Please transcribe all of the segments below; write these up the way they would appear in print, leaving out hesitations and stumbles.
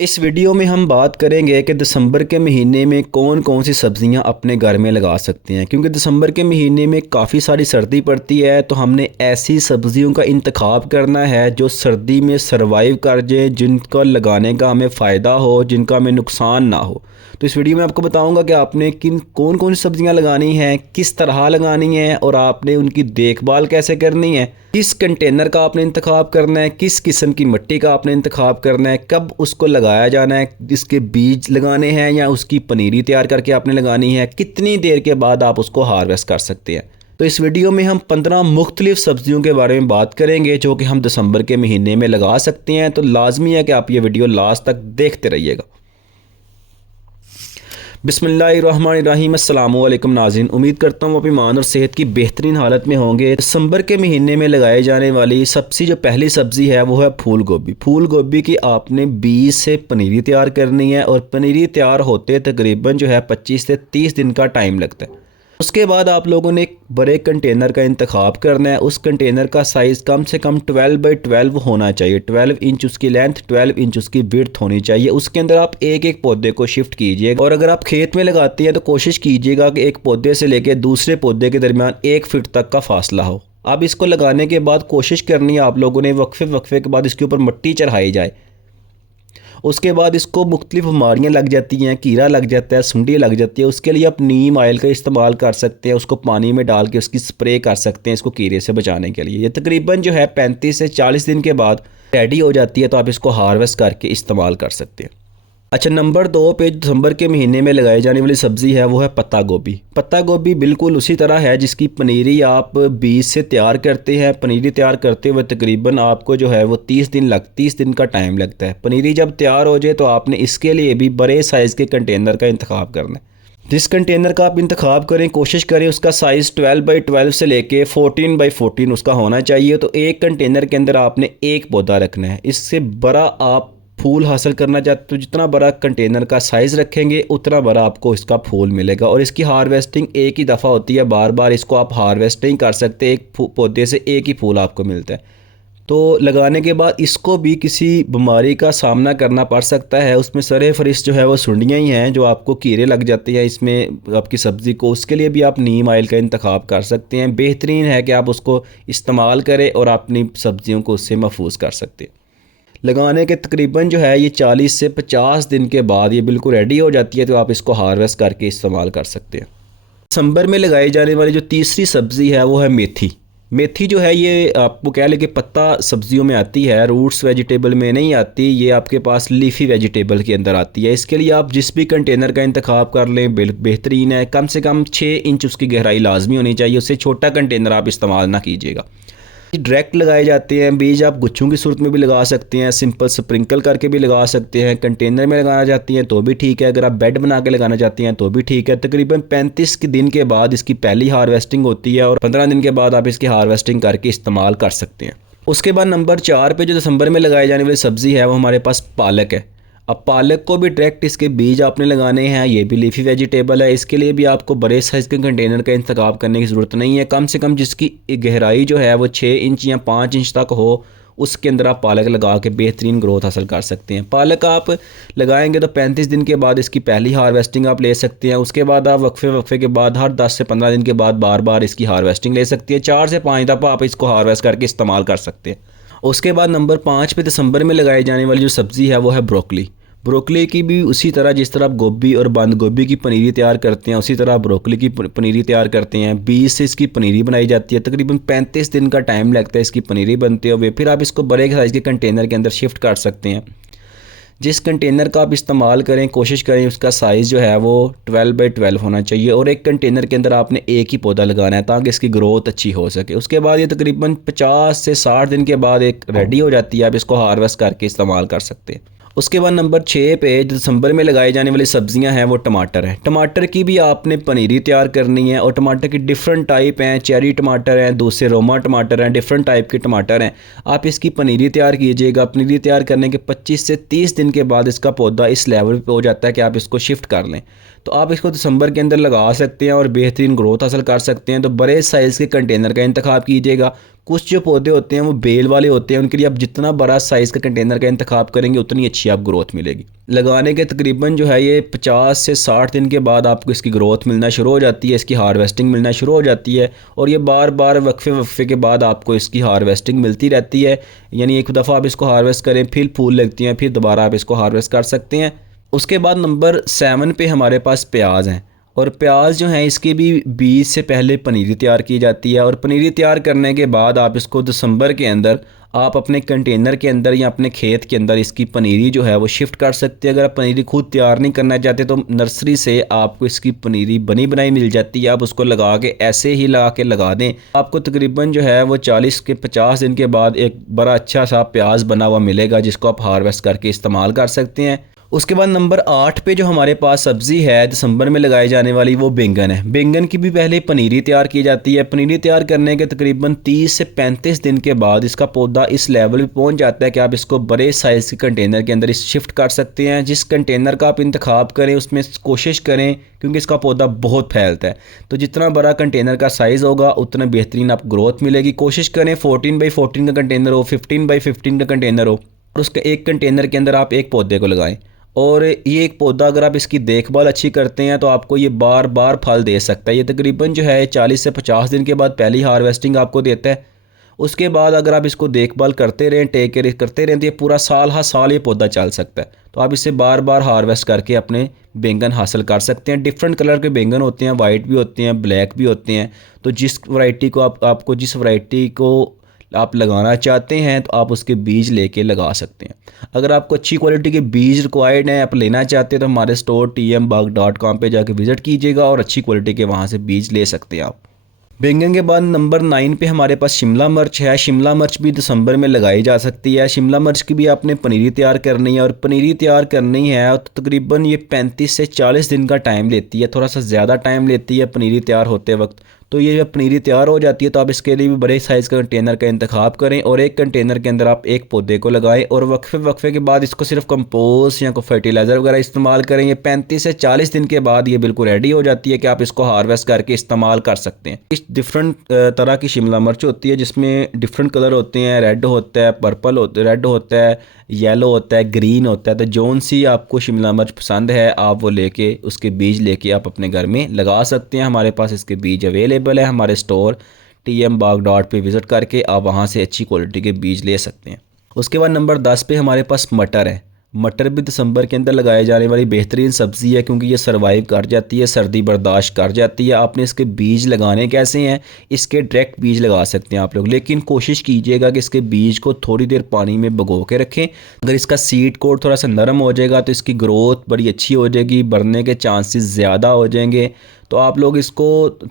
इस वीडियो में हम बात करेंगे कि दिसंबर के महीने में कौन कौन सी सब्ज़ियां अपने घर में लगा सकते हैं, क्योंकि दिसंबर के महीने में काफ़ी सारी सर्दी पड़ती है। तो हमने ऐसी सब्ज़ियों का इंतखाब करना है जो सर्दी में सरवाइव कर जाए, जिनका लगाने का हमें फ़ायदा हो, जिनका हमें नुकसान ना हो। तो इस वीडियो में आपको बताऊंगा कि आपने कौन कौन सी सब्ज़ियां लगानी हैं, किस तरह लगानी है और आपने उनकी देखभाल कैसे करनी है, किस कंटेनर का आपने इंतखाब करना है, किस किस्म की मिट्टी का आपने इंतखाब करना है, कब उसको लगाया जाना है, इसके बीज लगाने हैं या उसकी पनीरी तैयार करके आपने लगानी है, कितनी देर के बाद आप उसको हार्वेस्ट कर सकते हैं। तो इस वीडियो में हम 15 मुख्तलिफ सब्जियों के बारे में बात करेंगे जो कि हम दिसंबर के महीने में लगा सकते हैं। तो लाजमी है कि आप ये वीडियो लास्ट तक देखते रहिएगा। बिस्मिल्लाहिर्रहमानिर्रहीम। अस्सलामुअलैकुम नाज़रीन, उम्मीद करता हूँ आप ईमान और सेहत की बेहतरीन हालत में होंगे। दिसंबर के महीने में लगाए जाने वाली सबसे जो पहली सब्ज़ी है वो है फूल गोभी। फूल गोभी की आपने बीज से पनीरी तैयार करनी है और पनीरी तैयार होते तकरीबन जो है 25 से 30 दिन का टाइम लगता है। उसके बाद आप लोगों ने एक बड़े कंटेनर का इंतखाब करना है। उस कंटेनर का साइज़ कम से कम 12 बाई 12 होना चाहिए। 12 इंच उसकी लेंथ, 12 इंच उसकी विड्थ होनी चाहिए। उसके अंदर आप एक एक पौधे को शिफ्ट कीजिएगा और अगर आप खेत में लगाते हैं तो कोशिश कीजिएगा कि एक पौधे से लेकर दूसरे पौधे के दरमियान 1 फीट तक का फासला हो। अब इसको लगाने के बाद कोशिश करनी है आप लोगों ने वक्फे के बाद इसके ऊपर मिट्टी चढ़ाई जाए। उसके बाद इसको मुख्तलिफ बीमारियाँ लग जाती हैं, कीड़ा लग जाता है, सुंडी लग जाती है। उसके लिए आप नीम ऑयल का इस्तेमाल कर सकते हैं। उसको पानी में डाल के उसकी स्प्रे कर सकते हैं इसको कीड़े से बचाने के लिए। ये तकरीबन जो है 35 से 40 दिन के बाद रेडी हो जाती है, तो आप इसको हार्वेस्ट करके इस्तेमाल कर सकते हैं। अच्छा, नंबर 2 पे दिसंबर के महीने में लगाई जाने वाली सब्ज़ी है वो है पत्ता गोभी। पत्ता गोभी बिल्कुल उसी तरह है जिसकी पनीरी आप बीज से तैयार करते हैं। पनीरी तैयार करते हुए तकरीबन आपको जो है वो 30 दिन का टाइम लगता है। पनीरी जब तैयार हो जाए तो आपने इसके लिए भी बड़े साइज़ के कंटेनर का इंतखाब करना है। जिस कंटेनर का आप इंतखाब करें कोशिश करें उसका साइज़ 12 बाई 12 से लेके 14 बाई 14 उसका होना चाहिए। तो एक कंटेनर के अंदर आपने एक पौधा रखना है। इससे बड़ा आप फूल हासिल करना चाहते तो जितना बड़ा कंटेनर का साइज़ रखेंगे उतना बड़ा आपको इसका फूल मिलेगा। और इसकी हार्वेस्टिंग एक ही दफ़ा होती है, बार बार इसको आप हार्वेस्टिंग कर सकते हैं। एक पौधे से एक ही फूल आपको मिलता है। तो लगाने के बाद इसको भी किसी बीमारी का सामना करना पड़ सकता है। उसमें सरे फरिश्त जो है वो सुंडियाँ ही हैं जो आपको कीड़े लग जाते हैं इसमें आपकी सब्ज़ी को। उसके लिए भी आप नीम ऑयल का इंतखाब कर सकते हैं। बेहतरीन है कि आप उसको इस्तेमाल करें और अपनी सब्ज़ियों को उससे महफूज कर सकते हैं। लगाने के तकरीबन जो है ये 40 से 50 दिन के बाद ये बिल्कुल रेडी हो जाती है, तो आप इसको हार्वेस्ट करके इस्तेमाल कर सकते हैं। दिसंबर में लगाई जाने वाली जो तीसरी सब्ज़ी है वो है मेथी। मेथी जो है ये आपको कह लें कि पत्ता सब्जियों में आती है, रूट्स वेजिटेबल में नहीं आती। ये आपके पास लीफी वेजिटेबल के अंदर आती है। इसके लिए आप जिस भी कंटेनर का इंतखाब कर लें बेहतरीन है। कम से कम 6 इंच उसकी गहराई लाजमी होनी चाहिए। उससे छोटा कंटेनर आप इस्तेमाल ना कीजिएगा। डायरेक्ट लगाए जाते हैं बीज। आप गुच्छों की सूरत में भी लगा सकते हैं, सिंपल स्प्रिंकल करके भी लगा सकते हैं। कंटेनर में लगाना चाहती हैं तो भी ठीक है, अगर आप बेड बना के लगाना चाहती हैं तो भी ठीक है। तकरीबन 35 के दिन के बाद इसकी पहली हार्वेस्टिंग होती है और 15 दिन के बाद आप इसकी हार्वेस्टिंग करके इस्तेमाल कर सकते हैं। उसके बाद नंबर 4 पे जो दिसंबर में लगाई जाने वाली सब्ज़ी है वो हमारे पास पालक है। अब पालक को भी डायरेक्ट इसके बीज आपने लगाने हैं। ये भी लीफी वेजिटेबल है। इसके लिए भी आपको बड़े साइज़ के कंटेनर का इंतखाब करने की ज़रूरत नहीं है। कम से कम जिसकी गहराई जो है वो 6 इंच या 5 इंच तक हो, उसके अंदर आप पालक लगा के बेहतरीन ग्रोथ हासिल कर सकते हैं। पालक आप लगाएंगे तो 35 दिन के बाद इसकी पहली हार्वेस्टिंग आप ले सकते हैं। उसके बाद आप वक्फे के बाद हर 10 से 15 दिन के बाद बार बार इसकी हार्वेस्टिंग ले सकती है। 4 से 5 दफ़ा आप इसको हार्वेस्ट करके इस्तेमाल कर सकते हैं। उसके बाद नंबर 5 पे दिसंबर में लगाई जाने वाली जो सब्ज़ी है वो है ब्रोकली। ब्रोकली की भी उसी तरह जिस तरह आप गोभी और बंद गोभी की पनीरी तैयार करते हैं उसी तरह आप ब्रोकली की पनीरी तैयार करते हैं। बीज से इसकी पनीरी बनाई जाती है। तकरीबन 35 दिन का टाइम लगता है इसकी पनीरी बनते हुए। फिर आप इसको बड़े साइज़ के कंटेनर के अंदर शिफ्ट कर सकते हैं। जिस कंटेनर का आप इस्तेमाल करें कोशिश करें उसका साइज़ जो है वो 12 बाई 12 होना चाहिए और एक कंटेनर के अंदर आपने एक ही पौधा लगाना है ताकि इसकी ग्रोथ अच्छी हो सके। उसके बाद ये तकरीबन 50 से 60 दिन के बाद एक रेडी हो जाती है। आप इसको हार्वेस्ट करके इस्तेमाल कर सकते हैं। उसके बाद नंबर 6 पे जो दिसंबर में लगाई जाने वाली सब्जियां हैं वो टमाटर है। टमाटर की भी आपने पनीरी तैयार करनी है और टमाटर की डिफरेंट टाइप हैं। चेरी टमाटर हैं, दूसरे रोमा टमाटर हैं, डिफरेंट टाइप के टमाटर हैं। आप इसकी पनीरी तैयार कीजिएगा। पनीरी तैयार करने के 25 से 30 दिन के बाद इसका पौधा इस लेवल पे हो जाता है कि आप इसको शिफ्ट कर लें। तो आप इसको दिसंबर के अंदर लगा सकते हैं और बेहतरीन ग्रोथ हासिल कर सकते हैं। तो बड़े साइज़ के कंटेनर का इंतखाब कीजिएगा। कुछ जो पौधे होते हैं वो बेल वाले होते हैं, उनके लिए आप जितना बड़ा साइज़ का कंटेनर का इंतखाब करेंगे उतनी अच्छी आप ग्रोथ मिलेगी। लगाने के तकरीबन जो है ये 50 से 60 दिन के बाद आपको इसकी ग्रोथ मिलना शुरू हो जाती है, इसकी हार्वेस्टिंग मिलना शुरू हो जाती है और ये बार बार वक्फे के बाद आपको इसकी हार्वेस्टिंग मिलती रहती है। यानी एक दफ़ा आप इसको हार्वेस्ट करें, फिर फूल लगती हैं, फिर दोबारा आप इसको हार्वेस्ट कर सकते हैं। उसके बाद नंबर 7 पे हमारे पास प्याज हैं और प्याज जो है इसके भी बीज से पहले पनीरी तैयार की जाती है और पनीरी तैयार करने के बाद आप इसको दिसंबर के अंदर आप अपने कंटेनर के अंदर या अपने खेत के अंदर इसकी पनीरी जो है वो शिफ्ट कर सकते हैं। अगर आप पनीरी खुद तैयार नहीं करना चाहते तो नर्सरी से आपको इसकी पनीरी बनी बनाई मिल जाती है, आप उसको लगा के ऐसे ही लगा दें, आपको तकरीबन जो है वो 40 के 50 दिन के बाद एक बड़ा अच्छा सा प्याज बना हुआ मिलेगा जिसको आप हार्वेस्ट करके इस्तेमाल कर सकते हैं। उसके बाद नंबर 8 पे जो हमारे पास सब्ज़ी है दिसंबर में लगाई जाने वाली वो बैंगन है। बैंगन की भी पहले पनीरी तैयार की जाती है। पनीरी तैयार करने के तकरीबन 30 से 35 दिन के बाद इसका पौधा इस लेवल पे पहुंच जाता है कि आप इसको बड़े साइज़ के कंटेनर के अंदर शिफ्ट कर सकते हैं। जिस कंटेनर का आप इंतखाब करें उसमें कोशिश करें, क्योंकि इसका पौधा बहुत फैलता है, तो जितना बड़ा कंटेनर का साइज़ होगा उतना बेहतरीन आप ग्रोथ मिलेगी। कोशिश करें 14 बाई 14 का कंटेनर हो, 15 बाई 15 का कंटेनर हो और उसके एक कंटेनर के अंदर आप एक पौधे को लगाएं। और ये एक पौधा अगर आप इसकी देखभाल अच्छी करते हैं तो आपको ये बार बार फल दे सकता है। ये तकरीबन जो है 40 से 50 दिन के बाद पहली हार्वेस्टिंग आपको देता है। उसके बाद अगर आप इसको देखभाल करते रहें, टेक केयर करते रहें, तो ये पूरा साल हर साल ये पौधा चल सकता है। तो आप इसे बार बार हार्वेस्ट करके अपने बैंगन हासिल कर सकते हैं। डिफरेंट कलर के बैंगन होते हैं, वाइट भी होते हैं, ब्लैक भी होते हैं। तो जिस वैरायटी को आपको जिस वैरायटी को आप लगाना चाहते हैं तो आप उसके बीज लेके लगा सकते हैं। अगर आपको अच्छी क्वालिटी के बीज रिक्वायर्ड हैं, आप लेना चाहते हैं, तो हमारे स्टोर tmbug.com पे जाके विज़िट कीजिएगा और अच्छी क्वालिटी के वहाँ से बीज ले सकते हैं आप। बैंगन के बाद नंबर 9 पे हमारे पास शिमला मिर्च है। शिमला मिर्च भी दिसंबर में लगाई जा सकती है। शिमला मिर्च की भी आपने पनीरी तैयार करनी है और पनीरी तैयार करनी है तो तकरीबन ये 35 से 40 दिन का टाइम लेती है, थोड़ा सा ज़्यादा टाइम लेती है पनीरी तैयार होते वक्त। तो ये जब पनीरी तैयार हो जाती है तो आप इसके लिए भी बड़े साइज़ का कंटेनर का इंतखाब करें और एक कंटेनर के अंदर आप एक पौधे को लगाएं और वक्फे के बाद इसको सिर्फ कंपोस्ट या कोई फर्टिलाइज़र वगैरह इस्तेमाल करें। ये 35 से 40 दिन के बाद ये बिल्कुल रेडी हो जाती है कि आप इसको हार्वेस्ट करके इस्तेमाल कर सकते हैं। इस डिफरेंट तरह की शिमला मिर्च होती है जिसमें डिफरेंट कलर होते हैं, रेड होता है, पर्पल होता है, रेड होता है, येलो होता है, ग्रीन होता है। तो जौन सी आपको शिमला मिर्च पसंद है आप वो लेके उसके बीज लेके आप अपने घर में लगा सकते हैं। हमारे पास इसके बीज अवेलेबल है। हमारे स्टोर tmbug.com पे विज़िट करके आप वहाँ से अच्छी क्वालिटी के बीज ले सकते हैं। उसके बाद नंबर 10 पे हमारे पास मटर है। मटर भी दिसंबर के अंदर लगाए जाने वाली बेहतरीन सब्ज़ी है क्योंकि ये सर्वाइव कर जाती है, सर्दी बर्दाश्त कर जाती है। आपने इसके बीज लगाने कैसे हैं, इसके डायरेक्ट बीज लगा सकते हैं आप लोग, लेकिन कोशिश कीजिएगा कि इसके बीज को थोड़ी देर पानी में भिगो के रखें। अगर इसका सीड कोड थोड़ा सा नरम हो जाएगा तो इसकी ग्रोथ बड़ी अच्छी हो जाएगी, बढ़ने के चांसेस ज़्यादा हो जाएंगे। तो आप लोग इसको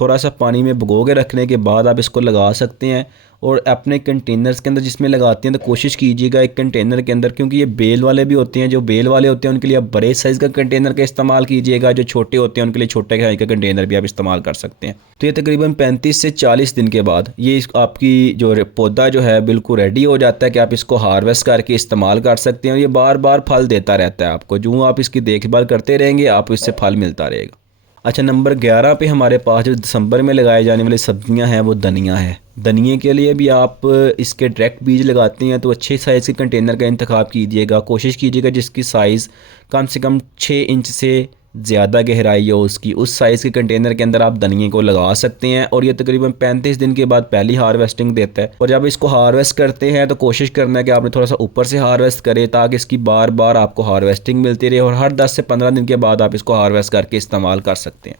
थोड़ा सा पानी में भिगो के रखने के बाद आप इसको लगा सकते हैं और अपने कंटेनर्स के अंदर जिसमें लगाते हैं तो कोशिश कीजिएगा एक कंटेनर के अंदर, क्योंकि ये बेल वाले भी होते हैं, जो बेल वाले होते हैं उनके लिए आप बड़े साइज़ का कंटेनर का इस्तेमाल कीजिएगा, जो छोटे होते हैं उनके लिए छोटे साइज़ का कंटेनर भी आप इस्तेमाल कर सकते हैं। तो ये तकरीबन 35 से 40 दिन के बाद ये आपकी जो पौधा जो है बिल्कुल रेडी हो जाता है कि आप इसको हार्वेस्ट करके इस्तेमाल कर सकते हैं और ये बार बार फल देता रहता है आपको। जो आप इसकी देखभाल करते रहेंगे आपको इससे फल मिलता रहेगा। अच्छा, नंबर 11 पे हमारे पास जो दिसंबर में लगाए जाने वाली सब्जियां हैं वो धनिया है। धनिए के लिए भी आप इसके डायरेक्ट बीज लगाते हैं तो अच्छे साइज़ के कंटेनर का इंतखाब कीजिएगा। कोशिश कीजिएगा जिसकी साइज़ कम से कम 6 इंच से ज़्यादा गहराई हो उसकी, उस साइज़ के कंटेनर के अंदर आप धनिए को लगा सकते हैं और ये तकरीबन 35 दिन के बाद पहली हार्वेस्टिंग देता है। और जब इसको हार्वेस्ट करते हैं तो कोशिश करना है कि आपने थोड़ा सा ऊपर से हार्वेस्ट करें ताकि इसकी बार बार आपको हार्वेस्टिंग मिलती रहे और हर 10 से 15 दिन के बाद आप इसको हार्वेस्ट करके इस्तेमाल कर सकते हैं।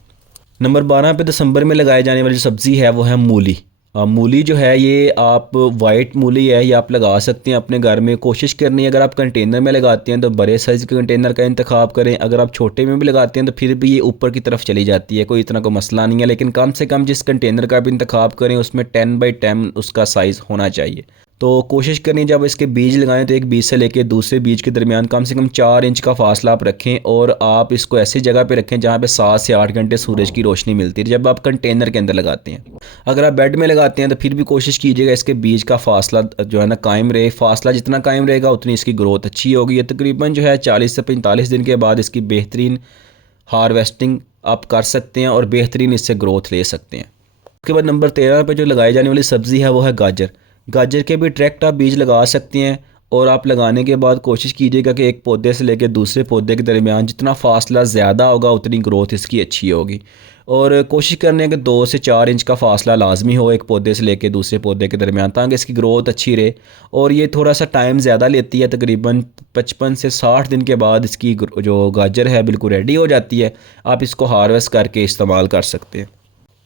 नंबर 12 पे दिसंबर में लगाई जाने वाली सब्ज़ी है वो है मूली। मूली जो है ये आप वाइट मूली है, ये आप लगा सकते हैं अपने घर में। कोशिश करनी है अगर आप कंटेनर में लगाते हैं तो बड़े साइज़ के कंटेनर का इंतखाब करें। अगर आप छोटे में भी लगाते हैं तो फिर भी ये ऊपर की तरफ चली जाती है, कोई इतना कोई मसला नहीं है, लेकिन कम से कम जिस कंटेनर का भी इंतखाब करें उसमें 10 बाई 10 उसका साइज़ होना चाहिए। तो कोशिश करनी जब इसके बीज लगाएं तो एक बीज से लेकर दूसरे बीज के दरमियान कम से कम 4 इंच का फासला आप रखें और आप इसको ऐसी जगह पे रखें जहाँ पे 7 से 8 घंटे सूरज की रोशनी मिलती है जब आप कंटेनर के अंदर लगाते हैं। अगर आप बेड में लगाते हैं तो फिर भी कोशिश कीजिएगा इसके बीज का फासला जो है ना कायम रहे। फासला जितना कायम रहेगा उतनी इसकी ग्रोथ अच्छी होगी। ये तकरीबन जो है 40 से 45 दिन के बाद इसकी बेहतरीन हार्वेस्टिंग आप कर सकते हैं और बेहतरीन इससे ग्रोथ ले सकते हैं। उसके बाद नंबर 13 पे जो लगाई जाने वाली सब्ज़ी है वो है गाजर। गाजर के भी डायरेक्ट आप बीज लगा सकते हैं, और आप लगाने के बाद कोशिश कीजिएगा कि एक पौधे से लेकर दूसरे पौधे के दरमियान जितना फासला ज़्यादा होगा उतनी ग्रोथ इसकी अच्छी होगी। और कोशिश करने कि 2 से 4 इंच का फासला लाजमी हो एक पौधे से लेकर दूसरे पौधे के दरमियान, ताकि इसकी ग्रोथ अच्छी रहे। और ये थोड़ा सा टाइम ज़्यादा लेती है, तकरीबन 55 से 60 दिन के बाद इसकी जो गाजर है बिल्कुल रेडी हो जाती है। आप इसको हार्वेस्ट करके इस्तेमाल कर सकते हैं।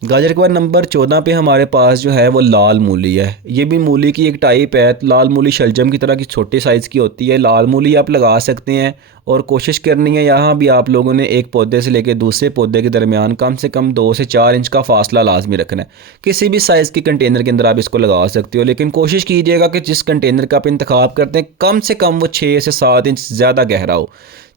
गाजर के बाद नंबर 14 पे हमारे पास जो है वो लाल मूली है। ये भी मूली की एक टाइप है। लाल मूली शलजम की तरह की छोटे साइज़ की होती है। लाल मूली आप लगा सकते हैं, और कोशिश करनी है यहाँ भी आप लोगों ने एक पौधे से लेकर दूसरे पौधे के दरमियान कम से कम 2 से 4 इंच का फासला लाजमी रखना है। किसी भी साइज़ के कंटेनर के अंदर आप इसको लगा सकते हो, लेकिन कोशिश कीजिएगा कि जिस कंटेनर का आप इंतखाब करते हैं कम से कम वो 6 से 7 इंच ज़्यादा गहरा हो।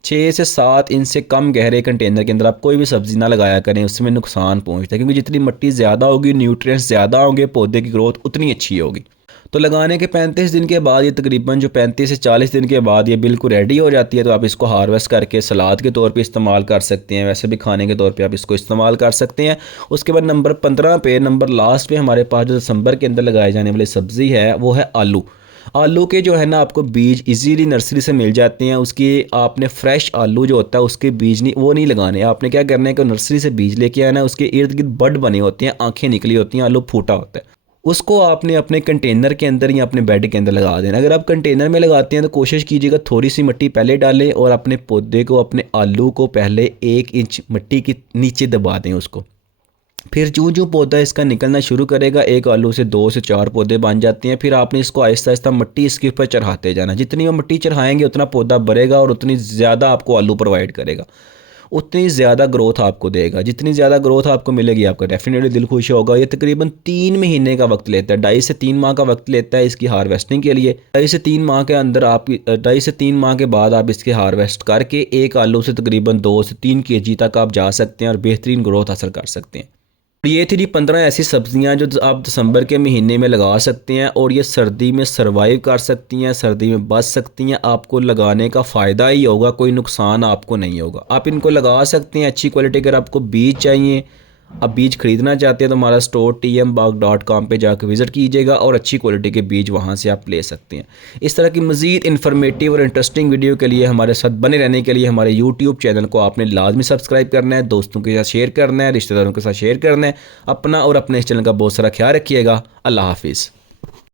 6 से 7 इंच से कम गहरे कंटेनर के अंदर आप कोई भी सब्ज़ी ना लगाया करें, उसमें नुकसान पहुंचता है, क्योंकि जितनी मिट्टी ज़्यादा होगी, न्यूट्रिएंट्स ज़्यादा होंगे, पौधे की ग्रोथ उतनी अच्छी होगी। तो लगाने के 35 दिन के बाद, ये तकरीबन जो 35 से 40 दिन के बाद ये बिल्कुल रेडी हो जाती है, तो आप इसको हार्वेस्ट करके सलाद के तौर पे इस्तेमाल कर सकते हैं, वैसे भी खाने के तौर पे आप इसको इस्तेमाल कर सकते हैं। उसके बाद नंबर 15 पे, नंबर लास्ट पे हमारे पास जो दिसंबर के अंदर लगाए जाने वाली सब्ज़ी है वो है आलू। आलू के जो है ना आपको बीज इजीली नर्सरी से मिल जाते हैं। उसकी आपने फ्रेश आलू जो होता है उसके बीज नहीं लगाने। आपने क्या करना है कि नर्सरी से बीज लेके आना है, उसके इर्द गिर्द बड बने होते हैं, आंखें निकली होती हैं, आलू फूटा होता है, उसको आपने अपने कंटेनर के अंदर या अपने बेड के अंदर लगा देना। अगर आप कंटेनर में लगाते हैं तो कोशिश कीजिएगा थोड़ी सी मिट्टी पहले डालें, और अपने पौधे को, अपने आलू को पहले 1 इंच मिट्टी के नीचे दबा दें उसको। फिर जो जो पौधा इसका निकलना शुरू करेगा, एक आलू से 2 से 4 पौधे बन जाते हैं। फिर आपने इसको आहिस्ता आहिस्ता मिट्टी इसके ऊपर चढ़ाते जाना। जितनी वो मिट्टी चढ़ाएंगे उतना पौधा बढ़ेगा, और उतनी ज़्यादा आपको आलू प्रोवाइड करेगा, उतनी ज़्यादा ग्रोथ आपको देगा। जितनी ज़्यादा ग्रोथ आपको मिलेगी आपका डेफिनेटली दिल खुश होगा। ये तकरीबन 3 महीने का वक्त लेता है, 2.5 से 3 माह का वक्त लेता है इसकी हार्वेस्टिंग के लिए। 2.5 से 3 माह के अंदर आप 2.5 से 3 माह के बाद आप इसके हार्वेस्ट करके एक आलू से तकरीबन 2 से 3 kg तक आप जा सकते हैं और बेहतरीन ग्रोथ हासिल कर सकते हैं। ये थी जी 15 ऐसी सब्जियां जो आप दिसंबर के महीने में लगा सकते हैं, और ये सर्दी में सरवाइव कर सकती हैं, सर्दी में बच सकती हैं। आपको लगाने का फ़ायदा ही होगा, कोई नुकसान आपको नहीं होगा। आप इनको लगा सकते हैं अच्छी क्वालिटी। अगर आपको बीज चाहिए, आप बीज ख़रीदना चाहते हैं, तो हमारा स्टोर tmbaug.com पे जाकर विज़िट कीजिएगा, और अच्छी क्वालिटी के बीज वहाँ से आप ले सकते हैं। इस तरह की मज़ीद इन्फॉर्मेटिव और इंटरेस्टिंग वीडियो के लिए, हमारे साथ बने रहने के लिए, हमारे यूट्यूब चैनल को आपने लाजमी सब्सक्राइब करना है, दोस्तों के साथ शेयर करना है, रिश्तेदारों के साथ शेयर करना है। अपना और अपने इस चैनल का बहुत सारा ख्याल रखिएगा। अल्लाह हाफिज़।